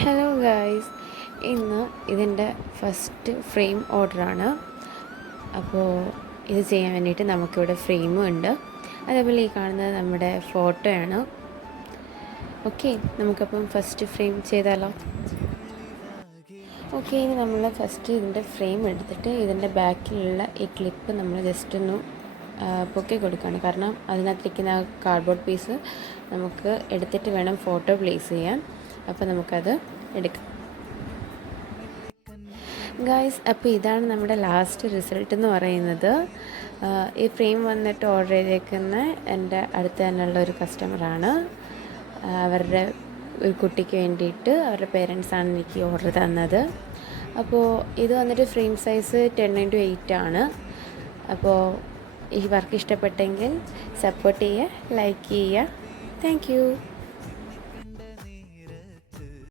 Hello guys, ഇന്ന് ഇതിൻ്റെ first frame ഓർഡറാണ്. അപ്പോൾ ഇത് ചെയ്യാൻ വേണ്ടിയിട്ട് നമുക്കിവിടെ ഫ്രെയിമും ഉണ്ട്, അതേപോലെ ഈ കാണുന്നത് നമ്മുടെ ഫോട്ടോയാണ്. ഓക്കെ, നമുക്കപ്പം ഫസ്റ്റ് ഫ്രെയിം ചെയ്താലോ? ഓക്കെ, ഇനി നമ്മൾ ഫസ്റ്റ് ഇതിൻ്റെ ഫ്രെയിം എടുത്തിട്ട് ഇതിൻ്റെ ബാക്കിലുള്ള ഈ ക്ലിപ്പ് നമ്മൾ ജസ്റ്റ് ഒന്ന് പൊക്കി കൊടുക്കുകയാണ്. കാരണം അതിനകത്തിരിക്കുന്ന ആ കാർഡ്ബോർഡ് പീസ് നമുക്ക് എടുത്തിട്ട് വേണം ഫോട്ടോ പ്ലേസ് ചെയ്യാൻ. അപ്പോൾ നമുക്കത് എടുക്കാം ഗായ്സ്. അപ്പോൾ ഇതാണ് നമ്മുടെ ലാസ്റ്റ് റിസൾട്ട് എന്ന് പറയുന്നത്. ഈ ഫ്രെയിം വന്നിട്ട് ഓർഡർ ചെയ്തേക്കുന്ന എൻ്റെ അടുത്ത് തന്നെയുള്ള ഒരു കസ്റ്റമറാണ്. അവരുടെ ഒരു കുട്ടിക്ക് വേണ്ടിയിട്ട് അവരുടെ പേരൻസാണ് എനിക്ക് ഓർഡർ തന്നത്. അപ്പോൾ ഇത് വന്നിട്ട് ഫ്രെയിം സൈസ് 10x8 ആണ്. അപ്പോൾ ഈ വർക്ക് ഇഷ്ടപ്പെട്ടെങ്കിൽ സപ്പോർട്ട് ചെയ്യുക, ലൈക്ക് ചെയ്യുക. Thank you.